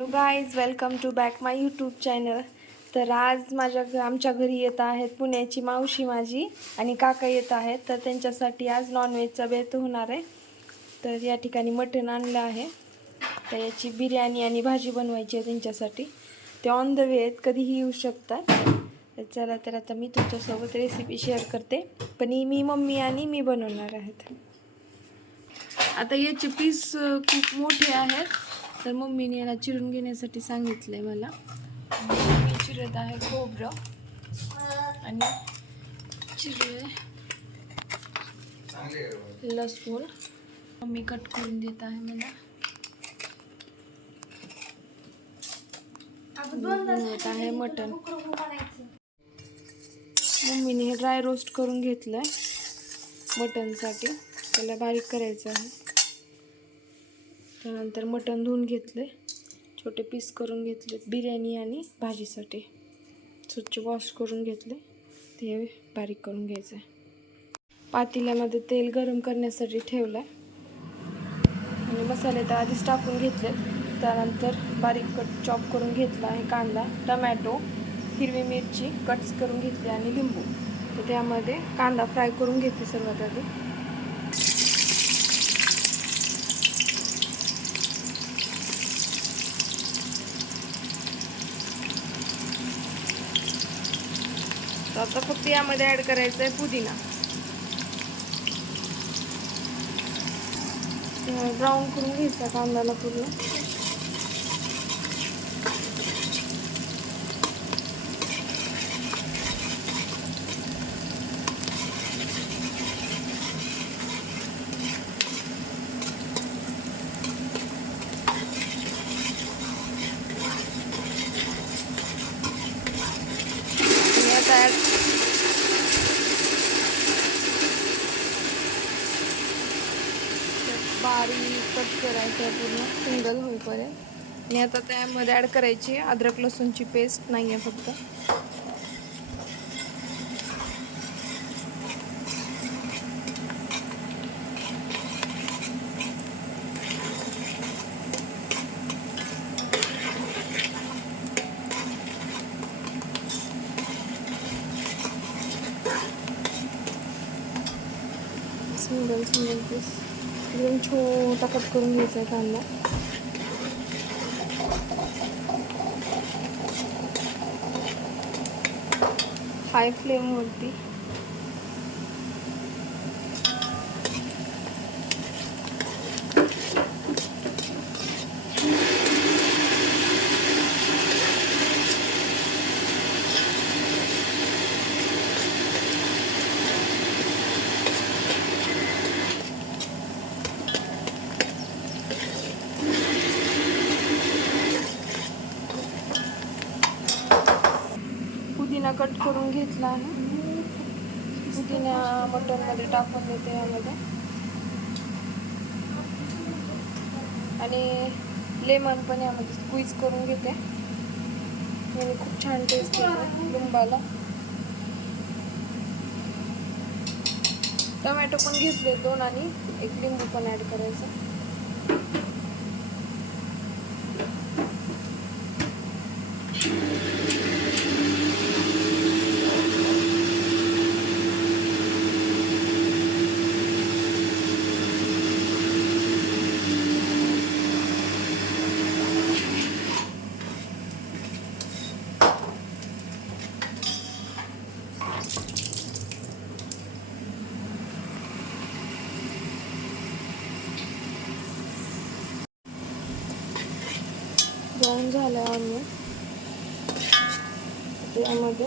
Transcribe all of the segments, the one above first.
Guys welcome to back my YouTube channel. तर आज आमच्या घरी येत आहेत पुण्याची मावशी माझी आणि काका येत आहेत. तर त्यांच्यासाठी आज नॉनव्हेजचा बेत होणार आहे. तर या ठिकाणी मटण आणलं आहे. तर याची बिर्याणी आणि भाजी बनवायची आहे त्यांच्यासाठी. ते ऑन द वे आहेत, कधीही येऊ शकतात. तर चला, तर आता मी तुमच्यासोबत रेसिपी शेअर करते. पण मी मम्मी आणि मी बनवणार आहेत. आता याचे पीस खूप मोठे आहेत. तर मम्मीने याला चिरून घेण्यासाठी सांगितलंय मला. मी चिरत आहे खोबरं आणि चिरले लसूण. मम्मी कट करून देत आहे मला. बनवत आहे मटण. मम्मीने हे ड्राय रोस्ट करून घेतलंय मटणसाठी. त्याला बारीक करायचं आहे. त्यानंतर मटण धुवून घेतले, छोटे पीस करून घेतले बिर्याणी आणि भाजीसाठी. स्वच्छ वॉश करून घेतले, ते बारीक करून घ्यायचं आहे. पातेल्यामध्ये तेल गरम करण्यासाठी ठेवलं आहे आणि मसाले तर आधीच टाकून घेतले. त्यानंतर बारीक चॉप करून घेतला आहे कांदा, टमॅटो, हिरवी मिरची कट्स करून घेतली आणि लिंबू. तर त्यामध्ये कांदा फ्राय करून घेते सर्वात आधी. आता फक्त यामध्ये ॲड करायचं आहे पुदिना. ब्राऊन करून घ्यायचा कांद्याला पूर्ण. आता बारीक कट करायचं आहे पूर्ण सिंगल होईपर्यंत. आणि आता त्यामध्ये ॲड करायची अद्रक लसूणची पेस्ट. नाही आहे फक्त. सिंगल पीस एकदम छोटा कट करून घ्यायचा आहे कांदा. हाय फ्लेमवरती पुदिना कट करून घेतला आहे. पुदिना मटणमध्ये टाकून देते यामध्ये. आणि लेमन पण यामध्ये स्क्वीज करून घेते. म्हणजे खूप छान टेस्ट येते लिंबाला. टमॅटो पण घेतले 2 आणि एक लिंबू पण ॲड करायचं. ब्राऊन झाला ऑनियन. त्यामध्ये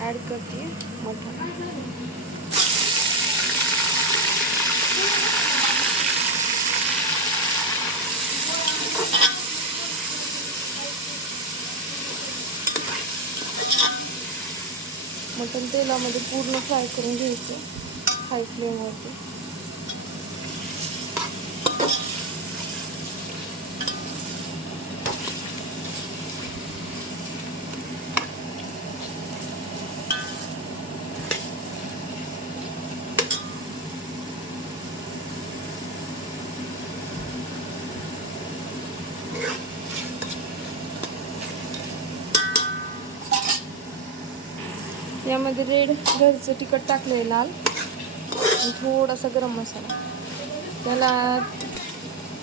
ॲड करते मटण. मटण तेलामध्ये पूर्ण फ्राय करून घ्यायचं हाय फ्लेमवरती. यामध्ये रेड घरचं तिखट टाकलं आहे, लाल, आणि थोडासा गरम मसाला.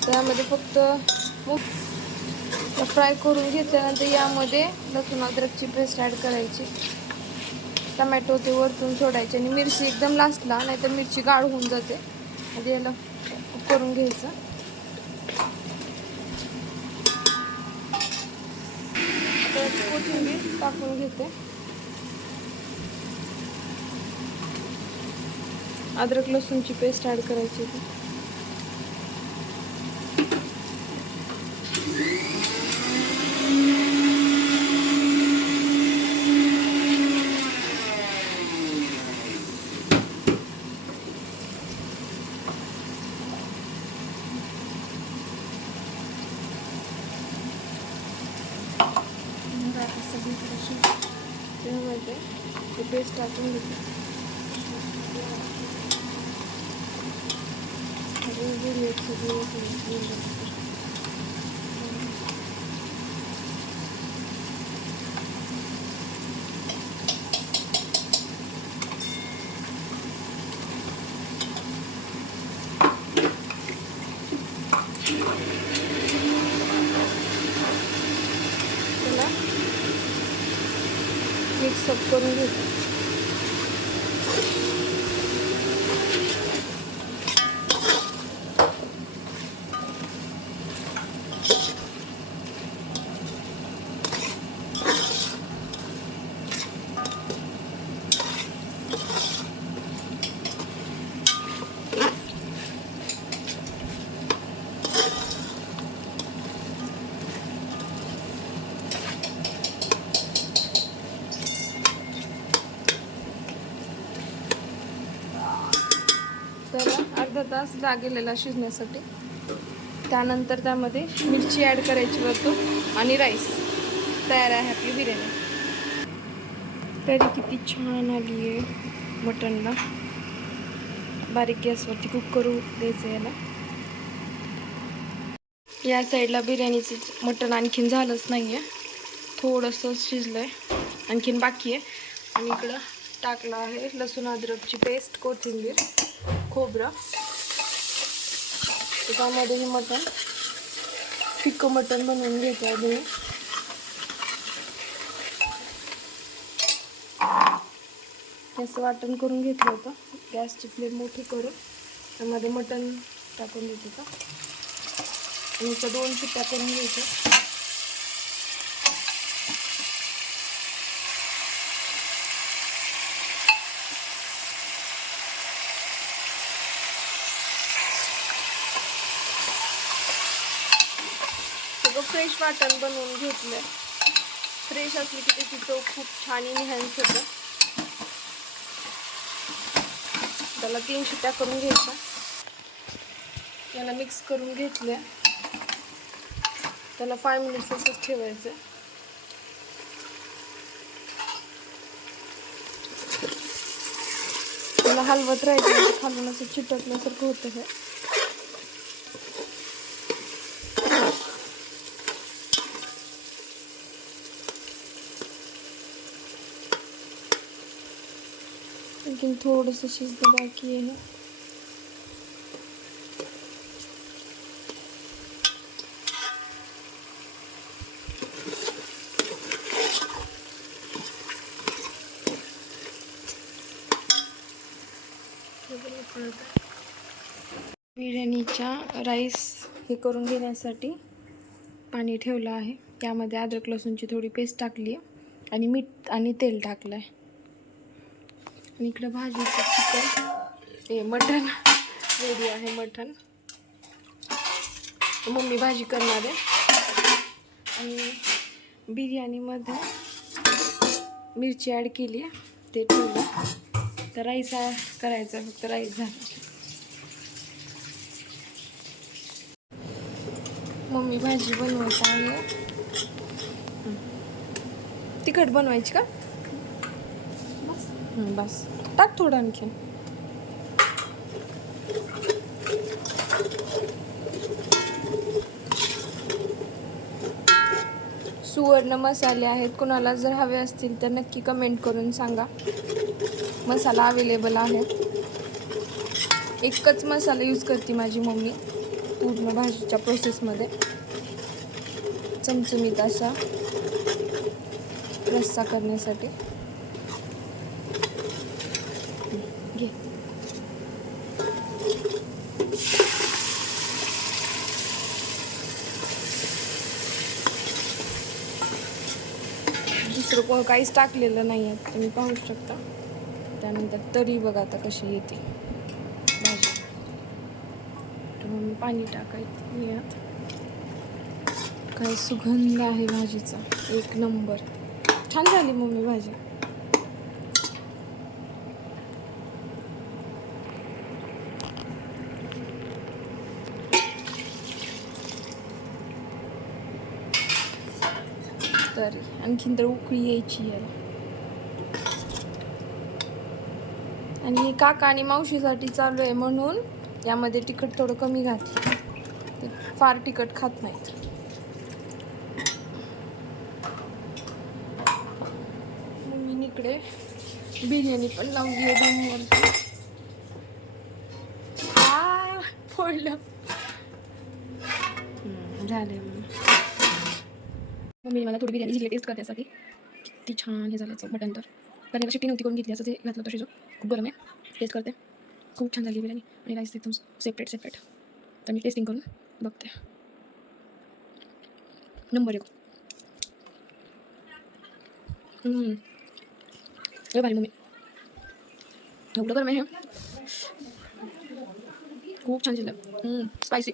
त्यामध्ये फक्त फ्राय करून घेतल्यानंतर यामध्ये लसूण अद्रकची पेस्ट ॲड करायची. टमॅटो ते वरतून सोडायचे आणि मिरची एकदम लास्टला, नाहीतर मिरची गाळ होऊन जाते. आधी याला करून घ्यायचं. तर कोथिंबीर टाकून घेते. अद्रक लसूणची पेस्ट ॲड करायची. त्यामध्ये ते पेस्ट टाकून घेते. त्याला मिक्सअप करून घेते. त्याला अर्धा तास लागेलेला शिजण्यासाठी. त्यानंतर त्यामध्ये मिरची ॲड करायची वरतून आणि राईस. तयार आहे आपली बिर्याणी. तरी किती छान आली आहे. मटनला बारीक गॅसवरती कुक करू द्यायचं याला. या साईडला बिर्याणीचं मटण आणखीन झालंच नाही आहे, थोडंसं शिजलं आहे, आणखीन बाकी आहे. आणि इकडं टाकलं आहे लसूण अद्रकची पेस्ट, कोथिंबीर, खोबरं. त्यामध्ये हे मटण फिक्कं मटण बनवून घ्यायचं आहे आधी. असं वाटण करून घेतलं होतं. गॅसची फ्लेम मोठी करून त्यामध्ये मटण टाकून द्यायचं होतं आणि इथं 2 शिट्ट्या करून घ्यायच्या. सगळं फ्रेश वाटण बनवून घेतलं. फ्रेश असली की त्याची चव खूप छान इन्हॅन्स होतं. त्याला 3 शिट्ट्या करून घ्यायच्या. याला मिक्स करून घेतल्या. त्याला 5 मिनिट्स असंच ठेवायचं. त्याला हलवत राहायचं, खालून असं चिटकल्यासारखं होतं हे. आणखीन थोडंसं शिजलं बाकी आहे. बिर्याणीच्या राईस हे करून घेण्यासाठी पाणी ठेवलं आहे. त्यामध्ये अद्रक लसूणची थोडी पेस्ट टाकली आहे आणि मीठ आणि तेल टाकलं आहे. आणि इकडं भाजीचं चिकन हे मटण रेडी आहे. मटण मम्मी भाजी करणार आहे. आणि बिर्याणीमध्ये मिरची ॲड केली आहे, ते ठेवलं. तर राईस करायचा, फक्त राईस झाला. मम्मी भाजी बनवत आहे. तिखट बनवायची का? बस टाक थोडं आणखीन. सुवर्ण मसाले आहेत. कुणाला जर हवे असतील तर नक्की कमेंट करून सांगा. मसाला अवेलेबल आहे. एकच मसाला यूज करते माझी मम्मी पूर्ण भाजीच्या प्रोसेसमध्ये. चमचमीत असा रस्सा करण्यासाठी. घे. दुसरं काहीच टाकलेलं नाही आहे, तुम्ही पाहू शकता. त्यानंतर तरी बघा आता कशी येते भाजी. तर मग पाणी टाकायचं यात. काय सुगंध आहे भाजीचा, एक नंबर. छान झाली मम्मी भाजी. तर आणखीन तर उकळी यायची आहे. आणि हे काका आणि मावशीसाठी चालू आहे म्हणून यामध्ये तिखट थोडं कमी घातलं. ते फार तिखट खात नाहीत. मम्मीने इकडे बिर्याणी पण लावली आहे दमवरती. फोडलं. झाले मम्मीने मला थोडी बिर्याणी टेस्ट करण्यासाठी. किती छान हे झालं मटण. तर कारण शिट्टी नव्हती करून घेतली, असं ते घातलं होतं शिजून. खूप गरम आहे. टेस्ट करते. खूप छान झाली बिर्याणी. आणि राईस एकदम सेपरेट. तर मी टेस्टिंग करून बघते. नंबर 1. लय भारी मम्मी. एवढं गरम आहे हे. खूप छान शिजलं. स्पायसी.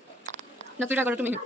नक्की ट्राय करा तुम्ही.